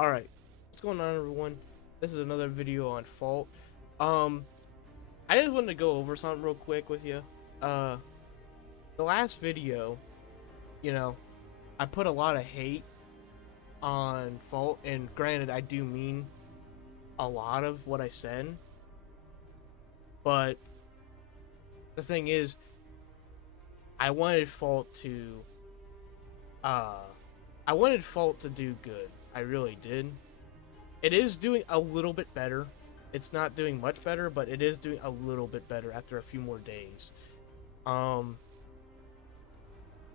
Alright, what's going on, everyone? This is another video on Fault. Um, I just wanted to go over something real quick with you. Uh, the last video, you know, I put a lot of hate on Fault, and granted, I do mean a lot of what I said, but the thing is, I wanted Fault to, uh, I wanted Fault to do good. I really did. It is doing a little bit better. It's not doing much better, but it is doing a little bit better after a few more days. Um,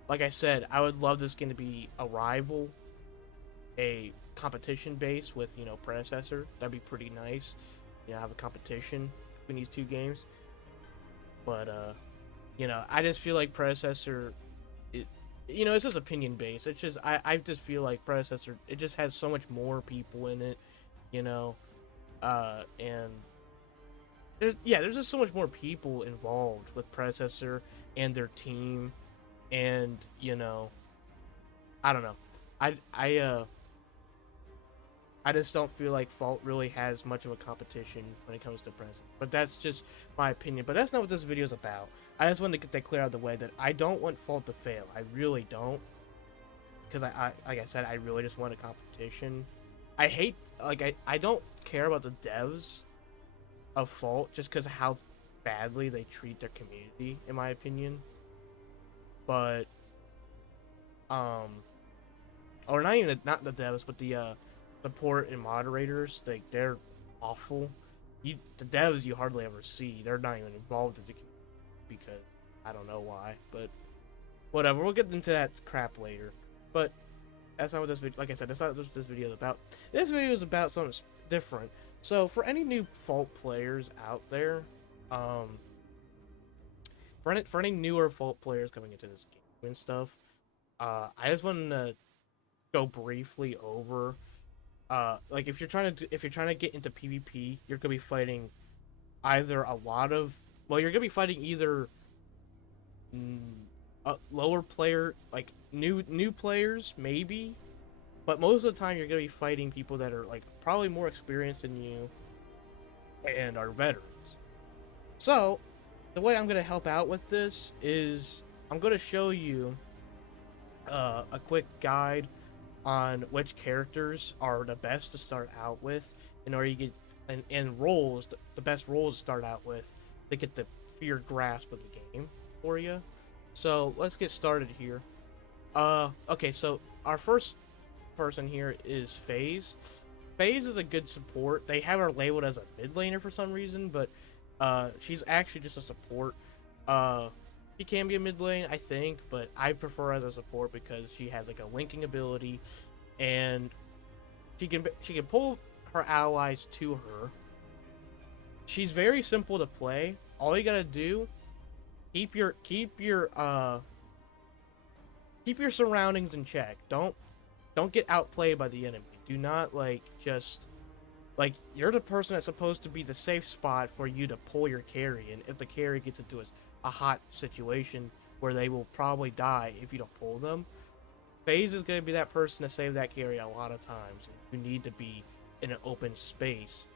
like I said, I would love this game to be a rival, a competition base with, predecessor. That'd be pretty nice. Have a competition between these two games. But I just feel like predecessor, it's just opinion based. It's just I just feel like predecessor, it just has so much more people in it, you know, and there's just so much more people involved with predecessor and their team, and I don't know. I just don't feel like Fault really has much of a competition when it comes to present. But that's just my opinion. But that's not what this video is about. I just wanted to get that clear out of the way that I don't want Fault to fail. I really don't. Because like I said, I really just want a competition. I hate, I don't care about the devs of Fault just because of how badly they treat their community, in my opinion. But, or not the devs, but the support and moderators, they're awful. The devs you hardly ever see. They're not even involved in the community because I don't know why, but whatever. We'll get into that crap later. But that's not what this video. Like I said, that's not what this video is about. This video is about something different. So for any new Fault players out there, for any newer Fault players coming into this game and stuff, I just wanted to go briefly over like if you're trying to get into PvP, you're gonna be fighting either you're gonna be fighting either a lower player, like new players maybe, but most of the time you're gonna be fighting people that are like probably more experienced than you and are veterans. So the way I'm gonna help out with this is I'm gonna show you a quick guide on which characters are the best to start out with in order to get and roles, the best roles to start out with to get the fear grasp of the game for you. So let's get started here. Okay, so our first person here is FaZe. FaZe is a good support. They have her labeled as a mid laner for some reason, but she's actually just a support. She can be a mid lane, I think, but I prefer her as a support because she has like a linking ability, and she can pull her allies to her. She's very simple to play. All you gotta do, keep your surroundings in check. Don't get outplayed by the enemy. Do not you're the person that's supposed to be the safe spot for you to pull your carry, and if the carry gets into a hot situation where they will probably die if you don't pull them, FaZe is going to be that person to save that carry a lot of times. You need to be in an open space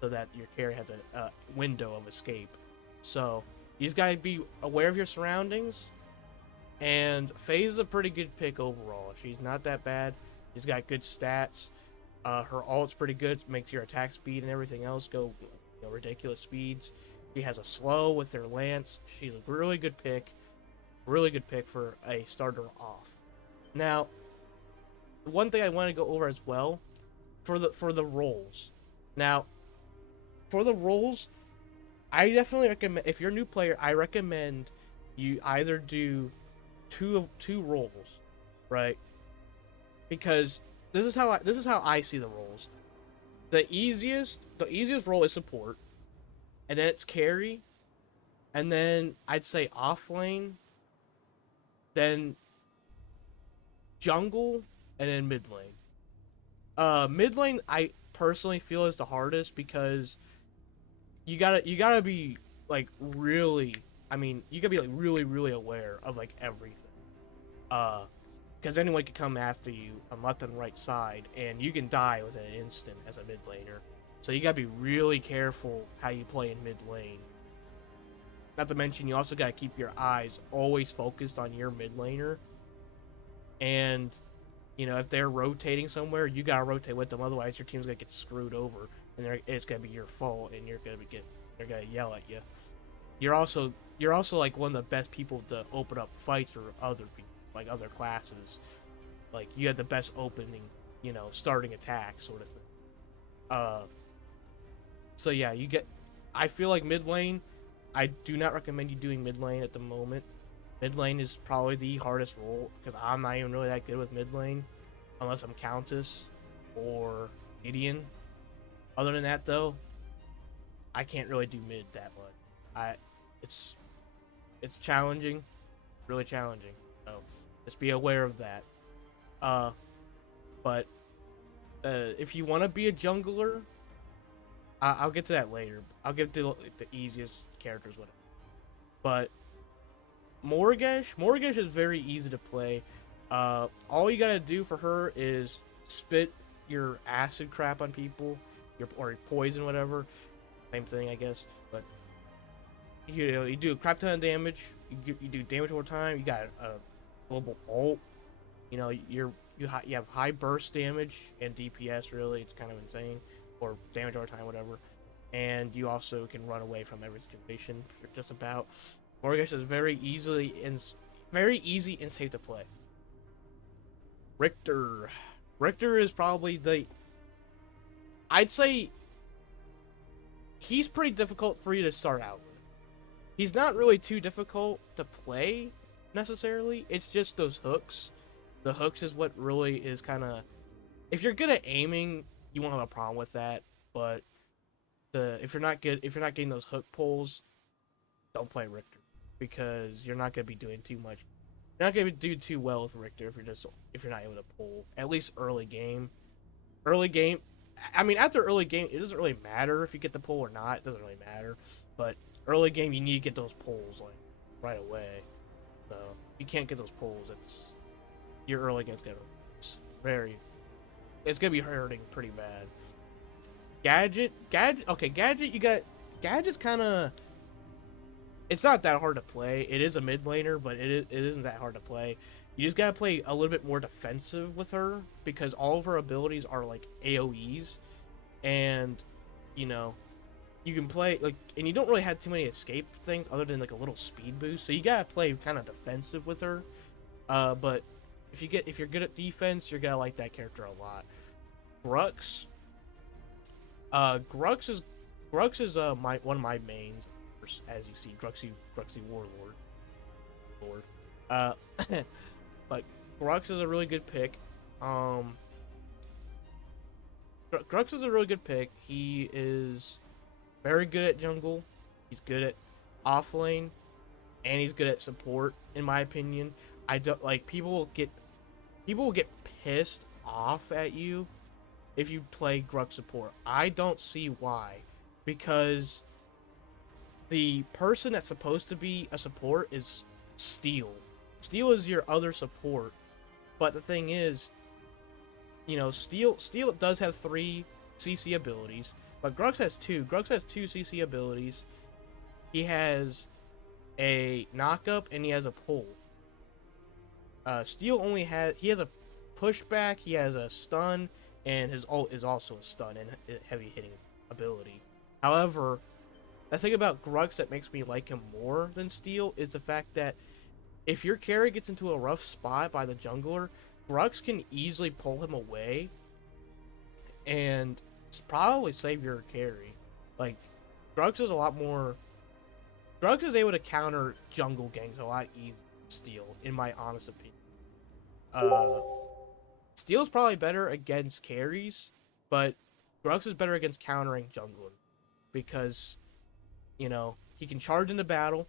so that your carry has a window of escape. So you just got to be aware of your surroundings, and FaZe is a pretty good pick overall. She's not that bad. She's got good stats. Her ult's pretty good, makes your attack speed and everything else go ridiculous speeds. She has a slow with her lance. She's a really good pick for a starter off. Now, one thing I want to go over as well for the roles. Now, for the roles, I definitely recommend, if you're a new player, I recommend you either do two roles, right? Because this is how I see the roles. The easiest role is support, and then it's carry, and then I'd say off lane, then jungle, and then mid lane. Mid lane I personally feel is the hardest because you gotta be like really, I mean, you gotta be like really aware of like everything. Uh, because anyone can come after you on left and right side, and you can die within an instant as a mid laner. So you gotta be really careful how you play in mid lane. Not to mention, you also gotta keep your eyes always focused on your mid laner. And, you know, if they're rotating somewhere, you gotta rotate with them. Otherwise, your team's gonna get screwed over, and it's gonna be your fault, and they're gonna yell at you. You're also like one of the best people to open up fights for other people, like other classes. Like, you have the best opening, you know, starting attack sort of thing. So yeah, I feel like mid lane, I do not recommend you doing mid lane at the moment. Mid lane is probably the hardest role, because I'm not even really that good with mid lane, unless I'm Countess or Gideon. Other than that, though, I can't really do mid that much. It's challenging, really challenging. So just be aware of that. But if you want to be a jungler, I'll get to that later. I'll get to the easiest characters with it. But Morgesh is very easy to play. All you gotta do for her is spit your acid crap on people, or poison, whatever. Same thing, I guess. But you do a crap ton of damage. You do damage over time. You got a global ult. You know, you have high burst damage and DPS. Really, it's kind of insane. Or damage over time, whatever. And you also can run away from every situation, just about. Morgesh is very easy and safe to play. Richter is probably I'd say he's pretty difficult for you to start out with. He's not really too difficult to play necessarily. It's just those hooks. The hooks is what really is kind of, if you're good at aiming, you won't have a problem with that. But if you're not getting those hook pulls, don't play Richter, because you're not gonna be doing too much. You're not gonna do too well with Richter if you're not able to pull, at least early game. I mean, after early game, it doesn't really matter if you get the pull or not. It doesn't really matter. But early game, you need to get those pulls like right away. So if you can't get those pulls, your early game's it's gonna be hurting pretty bad. Gadget. Okay, Gadget's kind of. It's not that hard to play. It is a mid laner, but it isn't that hard to play. You just gotta play a little bit more defensive with her, because all of her abilities are like AoEs, and you know, you can play like, and you don't really have too many escape things other than like a little speed boost. So you gotta play kind of defensive with her. But if you're good at defense, you're gonna like that character a lot. Grux. Grux is one of my mains, as you see. Gruxy Warlord. But Grux is a really good pick. Grux is a really good pick. He is very good at jungle. He's good at offlane, and he's good at support, in my opinion. I don't like people will get pissed off at you if you play Grux support. I don't see why, because the person that's supposed to be a support is Steel. Steel is your other support, but the thing is, you know, Steel does have 3 CC abilities, but Grux has 2. Grux has 2 CC abilities. He has a knock-up and he has a pull. Steel he has a pushback, he has a stun, and his ult is also a stun and heavy hitting ability. However, the thing about Grux that makes me like him more than Steel is the fact that if your carry gets into a rough spot by the jungler, Grux can easily pull him away and probably save your carry. Like, Grux is able to counter jungle ganks a lot easier than Steel, in my honest opinion. Steel's probably better against carries, but Grux is better against countering jungler, because, you know, he can charge into battle,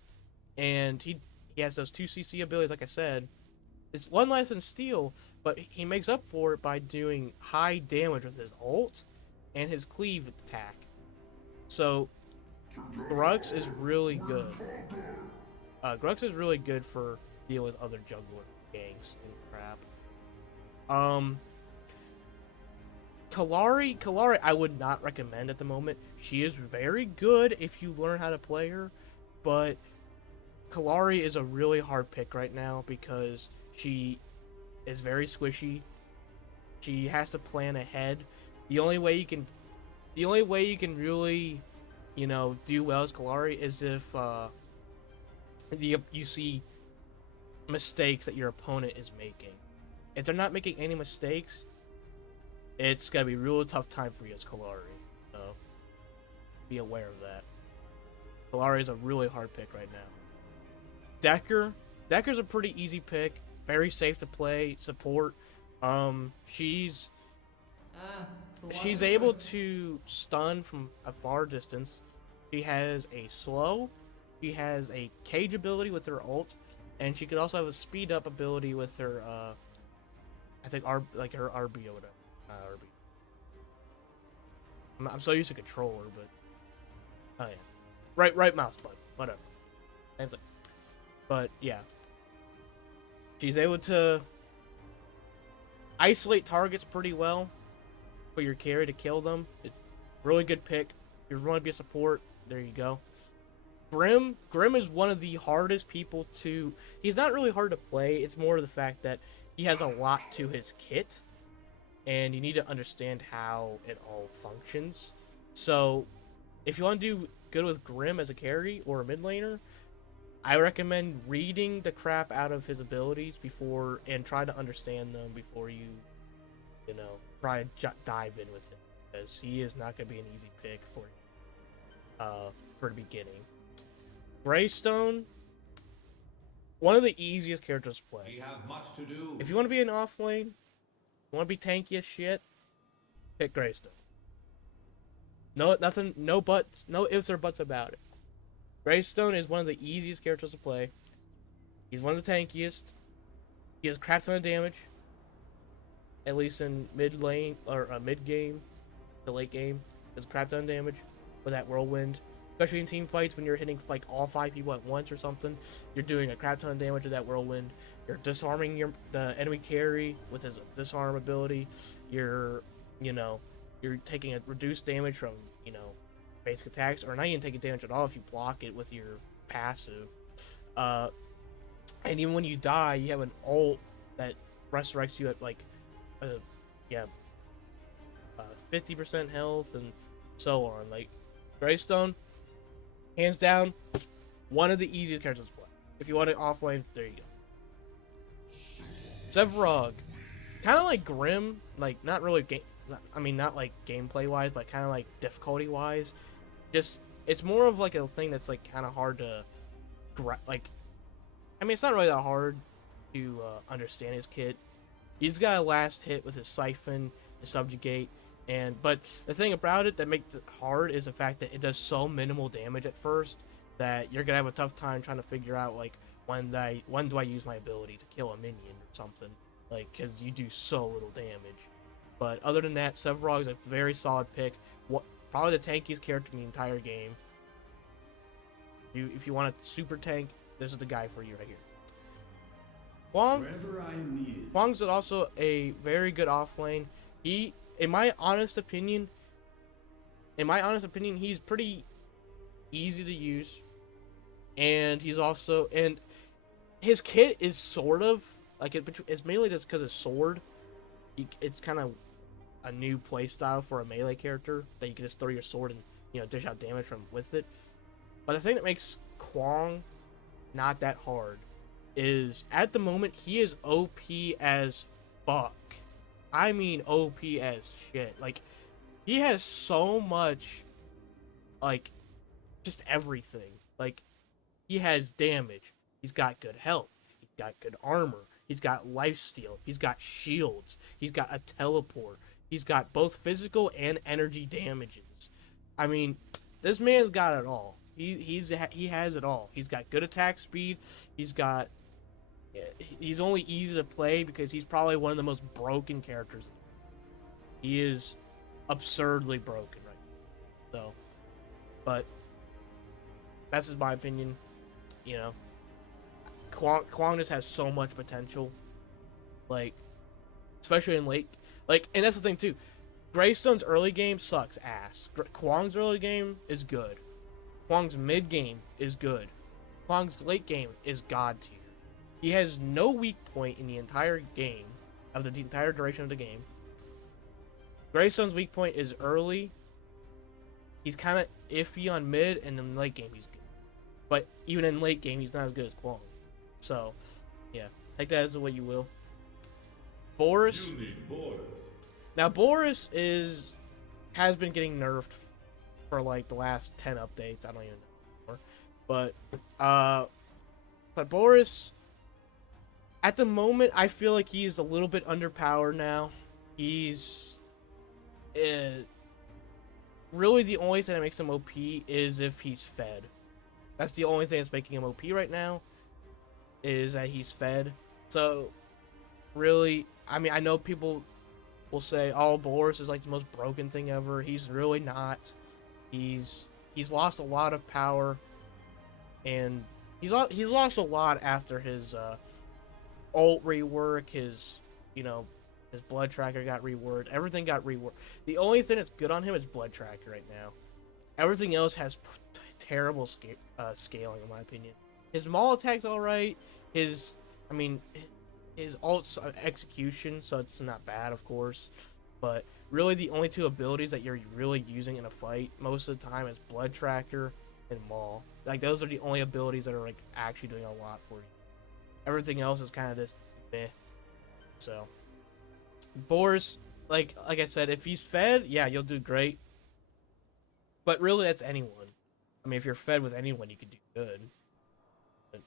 and he has those 2 CC abilities, like I said. It's 1 less than Steel, but he makes up for it by doing high damage with his ult and his cleave attack. So Grux is really good. Grux is really good for dealing with other jungler ganks and crap. Um, Kalari, I would not recommend at the moment. She is very good if you learn how to play her, but Kalari is a really hard pick right now because she is very squishy. She has to plan ahead. The only way you can, the only way you can really, do well as Kalari is if you see mistakes that your opponent is making. If they're not making any mistakes, it's gonna be a real tough time for you as Kalari. So be aware of that. Kalari is a really hard pick right now. Decker's a pretty easy pick. Very safe to play. Support. She's able to stun from a far distance. She has a slow. She has a cage ability with her ult, and she could also have a speed up ability with her. I think her RB or whatever. RB. I'm so used to controller, but oh yeah, right mouse button, whatever. Same thing. But yeah, she's able to isolate targets pretty well for your carry to kill them. It's really good pick. If you want to be a support, there you go. Grim is one of the hardest people to. He's not really hard to play. It's more the fact that he has a lot to his kit, and you need to understand how it all functions. So, if you want to do good with Grim as a carry or a mid laner, I recommend reading the crap out of his abilities before and try to understand them before you try and dive in with him, because he is not going to be an easy pick for the beginning. GREYSTONE, one of the easiest characters to play. We have much to do. If you want to be an off lane, you want to be tanky as shit, pick GREYSTONE. No, nothing, no buts, no ifs or buts about it. GREYSTONE is one of the easiest characters to play. He's one of the tankiest. He has a crap ton of damage, at least in mid lane or mid game, the late game. He has a crap ton of damage with that whirlwind. Especially in team fights when you're hitting like all 5 people at once or something, you're doing a crap ton of damage with that whirlwind. You're disarming the enemy carry with his disarm ability. You're taking a reduced damage from basic attacks, or not even taking damage at all if you block it with your passive. And even when you die, you have an ult that resurrects you at 50% health and so on. Like GREYSTONE, hands down, one of the easiest characters to play. If you want it offlane, there you go. Sevrog, kind of like Grim, like not really not like gameplay wise, but kind of like difficulty wise. Just it's more of like a thing that's like kind of hard to, it's not really that hard to understand his kit. He's got a last hit with his siphon, his subjugate. But the thing about it that makes it hard is the fact that it does so minimal damage at first that you're gonna have a tough time trying to figure out like when do I use my ability to kill a minion or something, like because you do so little damage. But other than that, Sevrog is a very solid pick. Probably the tankiest character in the entire game. If you want a super tank, this is the guy for you right here. Huang's also a very good offlane. In my honest opinion, he's pretty easy to use, and his kit is sort of like it's mainly just because his sword. It's kind of a new playstyle for a melee character that you can just throw your sword and dish out damage from with it. But the thing that makes Kwang not that hard is at the moment he is OP as fuck. I mean OP as shit. Like, he has so much, like, just everything. Like, he has damage. He's got good health. He's got good armor. He's got lifesteal. He's got shields. He's got a teleport. He's got both physical and energy damages. I mean, this man's got it all. He has it all. He's got good attack speed. He's only easy to play because he's probably one of the most broken characters. He is absurdly broken right now. So, but that's just my opinion. Kwang just has so much potential. Like, especially in late. Like, and that's the thing too. Greystone's early game sucks ass. Kwang's early game is good. Kwang's mid game is good. Kwang's late game is god tier. He has no weak point in the entire game, of the entire duration of the game. Greystone's weak point is early. He's kind of iffy on mid, and in late game he's good. But even in late game, he's not as good as Kwang. So, yeah, take that as what you will. Boris. You need Boris. Now Boris has been getting nerfed for like the last 10 updates. I don't even know anymore. But Boris, at the moment, I feel like he's a little bit underpowered now. He's really the only thing that makes him OP is if he's fed. That's the only thing that's making him OP right now, is that he's fed. So, really, I mean, I know people will say, "Oh, Boris is like the most broken thing ever." He's really not. He's lost a lot of power, and he's lost a lot after his ult rework. His his blood tracker got reworked. Everything got reworked. The only thing that's good on him is blood tracker right now. Everything else has terrible scaling, in my opinion. His maul attack's all right. His ult's execution, so it's not bad, of course. But really, the only two abilities that you're really using in a fight most of the time is blood tracker and maul. Like, those are the only abilities that are like actually doing a lot for you. Everything else is kind of this meh. So Boris, like I said, if he's fed, yeah, you'll do great. But really, that's anyone. I mean, if you're fed with anyone, you could do good. But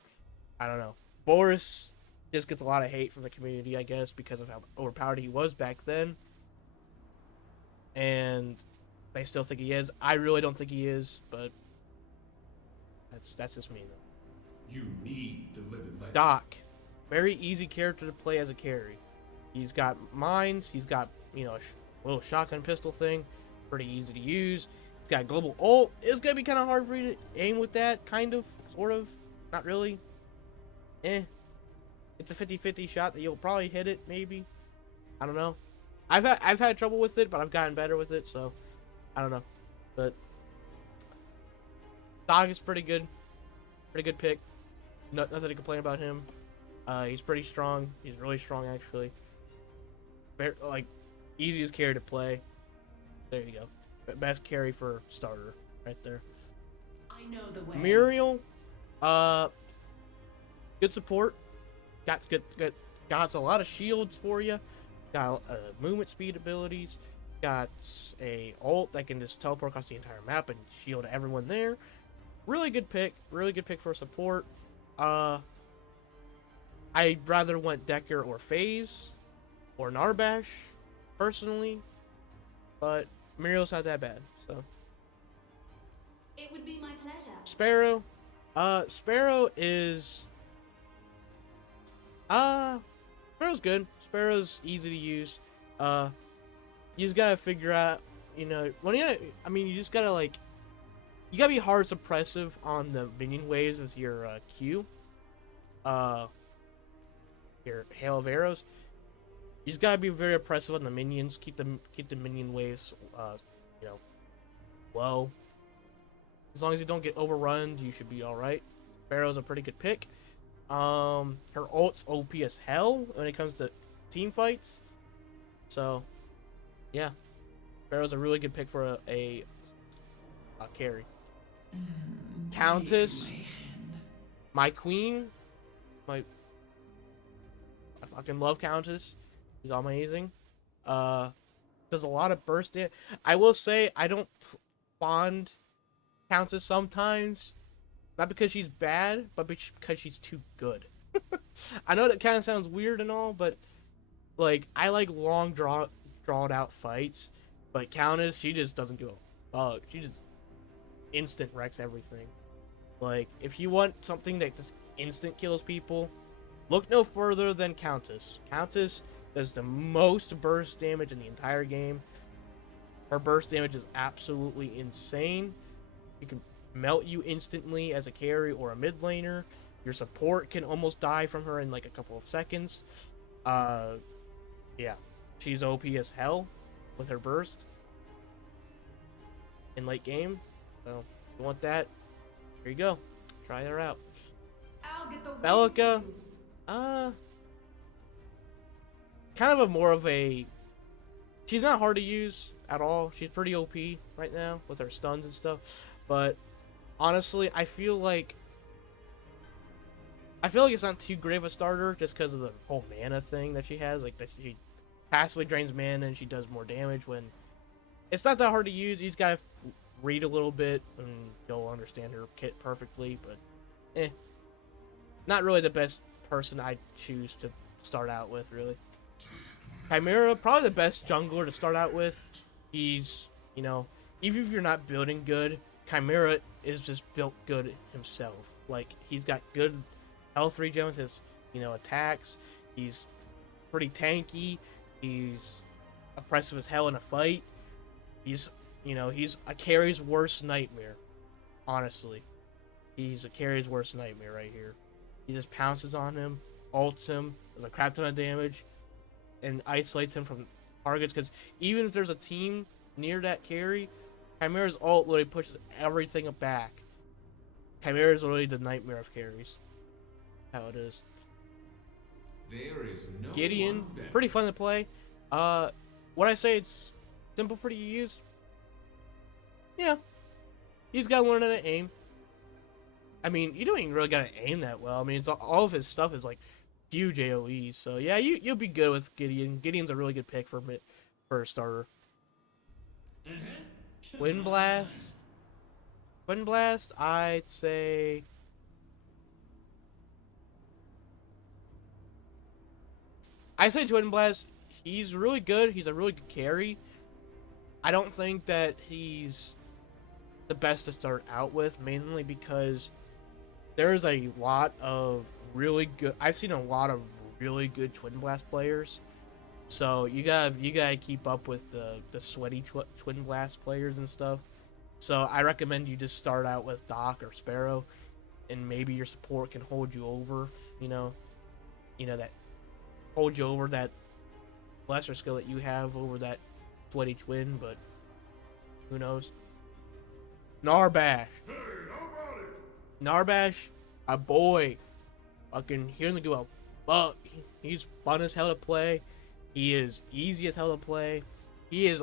I don't know. Boris just gets a lot of hate from the community, I guess, because of how overpowered he was back then. And they still think he is. I really don't think he is, but that's just me, though. You need to live in life. Doc, very easy character to play as a carry. He's got mines. He's got a little shotgun pistol thing, pretty easy to use. He's got global ult. It's gonna be kind of hard for you to aim with that, kind of, sort of, not really. It's a 50-50 shot that you'll probably hit it, maybe. I don't know. I've had trouble with it, but I've gotten better with it, so I don't know. But Doc is pretty good pick. Nothing to complain about him. He's pretty strong. He's really strong, actually. Like, easiest carry to play. There you go. Best carry for starter, right there. I know the way. Muriel, good support. Got a lot of shields for you. Got movement speed abilities. Got a ult that can just teleport across the entire map and shield everyone there. Really good pick. Really good pick for support. I rather went Decker or FaZe or Narbash, personally, but Muriel's not that bad, so. It would be my pleasure. Sparrow. Sparrow is... Sparrow's good. Sparrow's easy to use. You just gotta figure out, you just gotta, like... You gotta be hard suppressive on the minion waves with your, Q. Your hail of arrows. You just gotta be very oppressive on the minions. Keep the minion waves, low. As long as you don't get overrun, you should be all right. Sparrow's a pretty good pick. Her ult's OP as hell when it comes to team fights. So, yeah, Sparrow's a really good pick for a carry. Countess, my queen, I fucking love Countess. She's amazing. Does a lot of burst in. I will say I don't bond Countess sometimes. Not because she's bad, but because she's too good. I know that kind of sounds weird and all, but like I like long drawn out fights. But Countess, she just doesn't give a fuck. She just instant wrecks everything. Like, if you want something that just instant kills people, look no further than Countess. Countess does the most burst damage in the entire game. Her burst damage is absolutely insane. You can melt you instantly as a carry or a mid laner. Your support can almost die from her in like a couple of seconds. Yeah, she's OP as hell with her burst in late game. So if you want that, here you go. Try her out. I'll get the wing Belica, for you. uh, kind of a more of a. She's not hard to use at all. She's pretty OP right now with her stuns and stuff. But honestly, I feel like it's not too great of a starter just because of the whole mana thing that she has. Like that she passively drains mana and she does more damage when it's not that hard to use. You just gotta read a little bit and you'll understand her kit perfectly. But not really the best person I'd choose to start out with, really. Chimera, probably the best jungler to start out with. He's, even if you're not building good, Chimera is just built good himself. Like, he's got good health regen with his, attacks. He's pretty tanky. He's oppressive as hell in a fight. He's a carry's worst nightmare. Honestly. He's a carry's worst nightmare right here. He just pounces on him, ults him, does a crap ton of damage, and isolates him from targets. Because even if there's a team near that carry, Chimera's ult literally pushes everything back. Chimera's literally the nightmare of carries. How it is. There is no Gideon, one better. pretty fun to play. Would I say it's simple for you to use? Yeah. He's got to learn how to aim. I mean, you don't even really got to aim that well. I mean, all of his stuff is like huge AoE. So yeah, you'll be good with Gideon. Gideon's a really good pick for a starter. Wind Blast. Wind Blast, I'd say. Wind Blast. He's really good. He's a really good carry. I don't think that he's the best to start out with, mainly because there's a lot of really good. I've seen a lot of really good Twin Blast players, so you gotta keep up with the sweaty Twin Blast players and stuff. So I recommend you just start out with Doc or Sparrow, and maybe your support can hold you over. That hold you over that lesser skill that you have over that sweaty twin, but who knows? Narbash. Hey, how about it? Narbash, a boy. Fucking he doesn't give a fuck. He's fun as hell to play. He is easy as hell to play. He's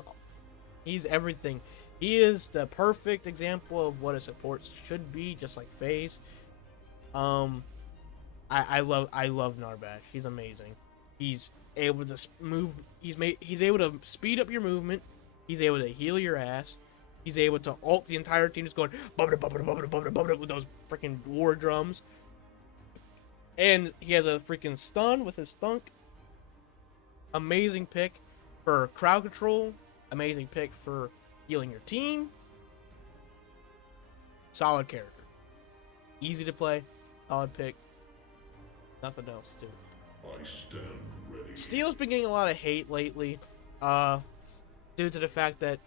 everything. He is the perfect example of what a support should be, just like FaZe. I love Narbash. He's amazing. He's able to move. He's able to speed up your movement. He's able to heal your ass. He's able to ult the entire team, just going with those freaking war drums. And he has a freaking stun with his stunk. Amazing pick for crowd control. Amazing pick for healing your team. Solid character. Easy to play. Solid pick. Nothing else to it. I stand ready. Steel's been getting a lot of hate lately. Due to the fact that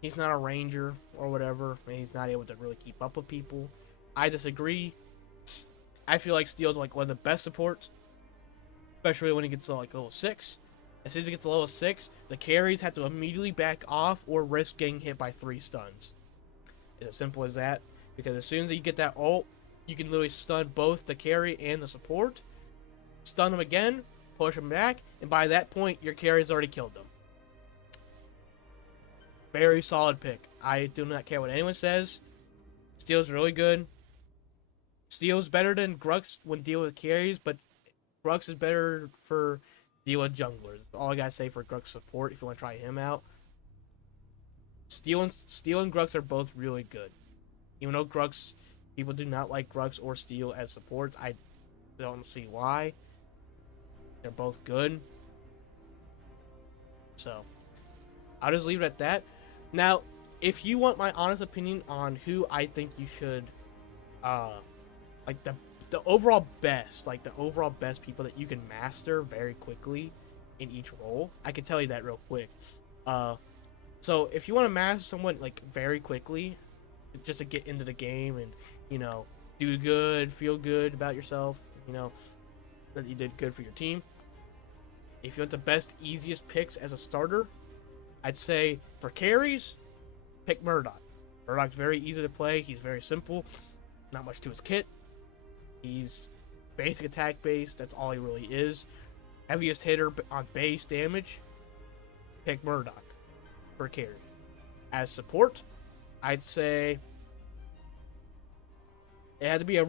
he's not a ranger or whatever, and he's not able to really keep up with people. I disagree. I feel like Steel's like one of the best supports, especially when he gets to like level 6. As soon as he gets to level 6, the carries have to immediately back off or risk getting hit by 3 stuns. It's as simple as that, because as soon as you get that ult, you can literally stun both the carry and the support, stun them again, push them back, and by that point, your carry's already killed them. Very solid pick. I do not care what anyone says. Steel's really good. Steel's better than Grux when dealing with carries, but Grux is better for dealing with junglers. All I gotta say for Grux support if you want to try him out. Steel and Grux are both really good. Even though people do not like Grux or Steel as supports, I don't see why. They're both good. So, I'll just leave it at that. Now, if you want my honest opinion on who I think you should, like the overall best people that you can master very quickly in each role, I can tell you that real quick. So if you want to master someone like very quickly, just to get into the game and do good, feel good about yourself, that you did good for your team, If you want the best, easiest picks as a starter, I'd say for carries, pick Murdoch. Murdoch's very easy to play. He's very simple. Not much to his kit. He's basic attack base. That's all he really is. Heaviest hitter on base damage, pick Murdoch for carry. As support, I'd say it had to be a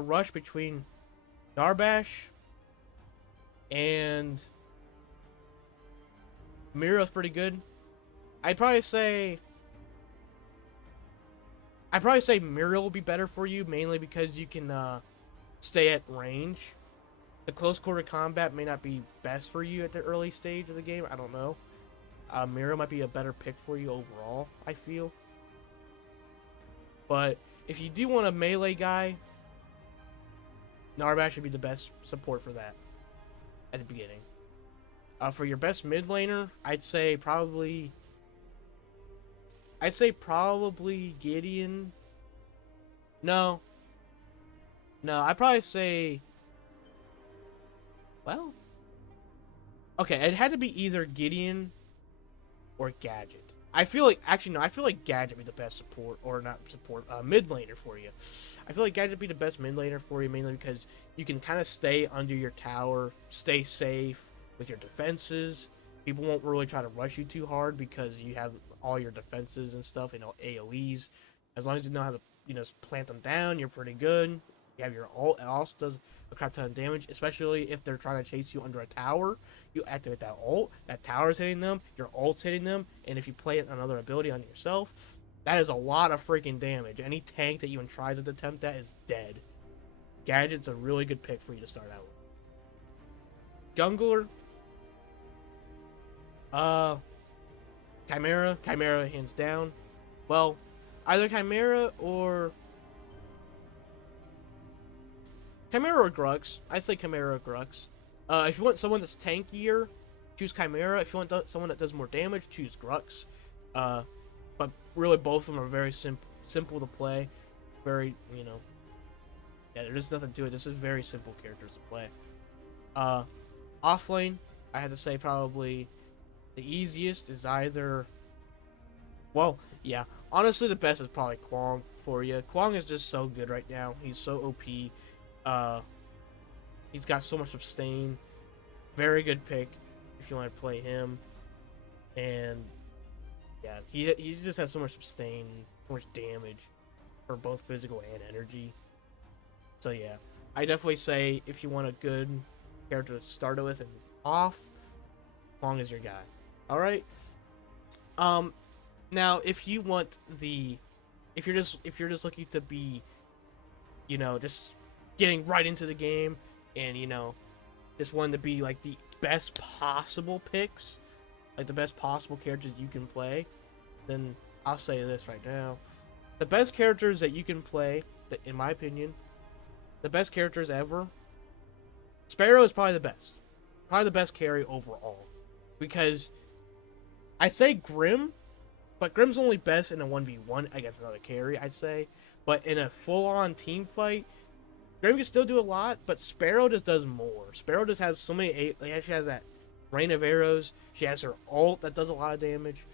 rush between Narbash and Miro's pretty good. I'd probably say Miro will be better for you, mainly because you can stay at range. The close quarter combat may not be best for you at the early stage of the game. I don't know. Miro might be a better pick for you overall, I feel. But if you do want a melee guy, Narbash should be the best support for that at the beginning. For your best mid laner, I'd say probably Gideon. No, I'd probably say, well, okay, it had to be either Gideon or Gadget. I feel like Gadget would be the best support, or not support, mid laner for you. I feel like Gadget would be the best mid laner for you, mainly because you can kind of stay under your tower, stay safe with your defenses. People won't really try to rush you too hard because you have all your defenses and stuff, AoEs. As long as you know how to, plant them down, you're pretty good. You have your ult. It also does a crap ton of damage, especially if they're trying to chase you under a tower. You activate that ult, that tower's hitting them, your ult's hitting them, and if you play another ability on yourself, that is a lot of freaking damage. Any tank that even tries to attempt that is dead. Gadget's a really good pick for you to start out with. Jungler, Chimera hands down. Well, either Chimera or Grux. I say Chimera or Grux. If you want someone that's tankier, choose Chimera. If you want someone that does more damage, choose Grux. But really, both of them are very simple to play. Very, there's nothing to it. This is very simple characters to play. Off lane, I had to say probably the easiest is either. Well, yeah. Honestly, the best is probably Kwong for you. Kwong is just so good right now. He's so OP. He's got so much sustain. Very good pick if you want to play him. And yeah, he just has so much sustain, so much damage for both physical and energy. So yeah, I definitely say if you want a good character to start with and off, Kwong is your guy. All right. Now if you're just looking to be, just getting right into the game and just wanting to be like the best possible picks, like the best possible characters you can play, then I'll say this right now: the best characters that you can play, in my opinion, the best characters ever. Sparrow is probably the best carry overall, because I say Grim, but Grim's only best in a 1v1 against another carry, I'd say. But in a full-on team fight, Grim can still do a lot, but Sparrow just does more. Sparrow just has so many. She has that rain of arrows. She has her ult that does a lot of damage.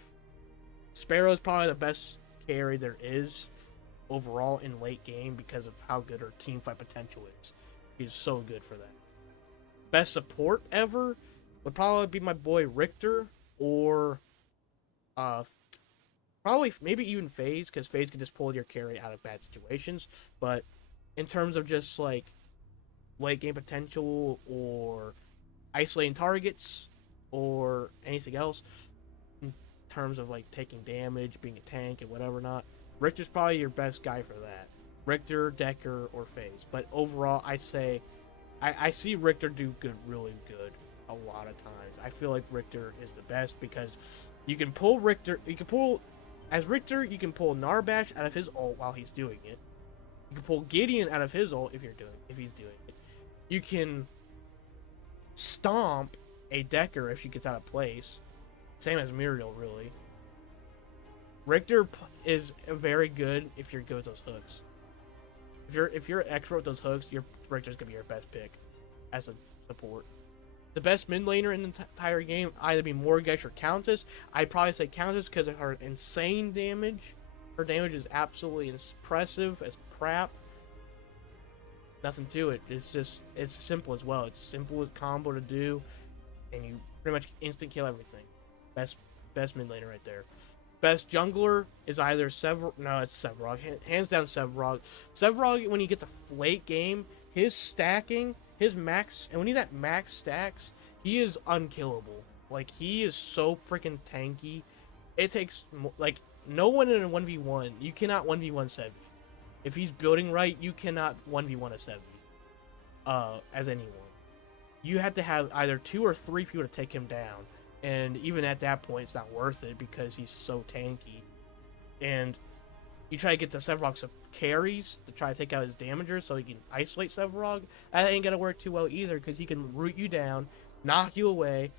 Sparrow is probably the best carry there is overall in late game because of how good her team fight potential is. She's so good for that. Best support ever would probably be my boy Richter, or probably maybe even FaZe, because FaZe can just pull your carry out of bad situations. But in terms of just like late game potential or isolating targets or anything else, in terms of like taking damage, being a tank and whatever not, Richter's probably your best guy for that. Richter, Decker, or FaZe. But overall, I say I see Richter do really good a lot of times. I feel like Richter is the best because you can pull Richter. You can pull Narbash out of his ult while he's doing it. You can pull Gideon out of his ult if he's doing it. You can stomp a Decker if she gets out of place. Same as Muriel, really. Richter is very good if you're good with those hooks. If you're an expert with those hooks, Richter's gonna be your best pick as a support. the best mid laner in the entire game, either be Morgesh or Countess. I'd probably say Countess because of her insane damage. Her damage is absolutely impressive as crap. Nothing to it. It's simple as well. It's simple as combo to do, and you pretty much instant kill everything. Best mid laner right there. Best jungler is either it's Sevrog. Hands down Sevrog. Sevrog, when he gets a late game, his stacking, his max, and when he's at max stacks, he is unkillable. Like, he is so freaking tanky. It takes, like, no one in a 1v1, you cannot 1v1 Sevi. If he's building right, you cannot 1v1 a Sevi. As anyone. You have to have either 2 or 3 people to take him down. And even at that point, it's not worth it because he's so tanky. And you try to get the Sevrog some carries to try to take out his damagers so he can isolate Sevrog. That ain't gonna work too well either because he can root you down, knock you away.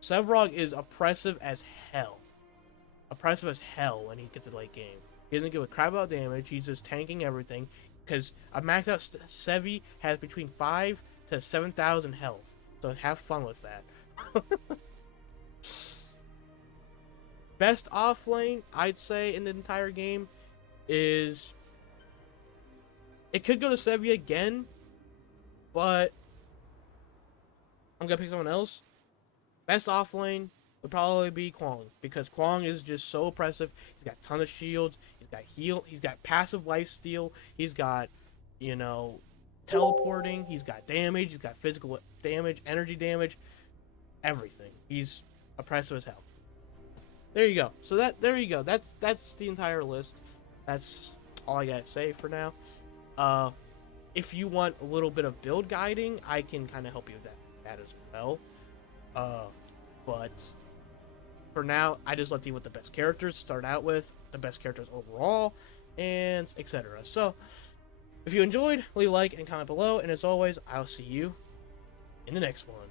Sevrog is oppressive as hell. Oppressive as hell when he gets a late game. He doesn't give a crap about damage. He's just tanking everything because a maxed out Sevi has between 5 to 7,000 health. So have fun with that. Best offlane, I'd say, in the entire game is... It could go to Sevi again, but I'm going to pick someone else. Best offlane would probably be Kwong, because Kwong is just so oppressive. He's got a ton of shields, he's got heal, he's got passive lifesteal, he's got, you know, teleporting, he's got damage, he's got physical damage, energy damage, everything. He's oppressive as hell. There you go. So there you go. That's the entire list. That's all I gotta say for now. If you want a little bit of build guiding, I can kind of help you with that as well. But for now, I just let you with the best characters to start out with, the best characters overall, and etc. So, if you enjoyed, leave a like and comment below, and as always, I'll see you in the next one.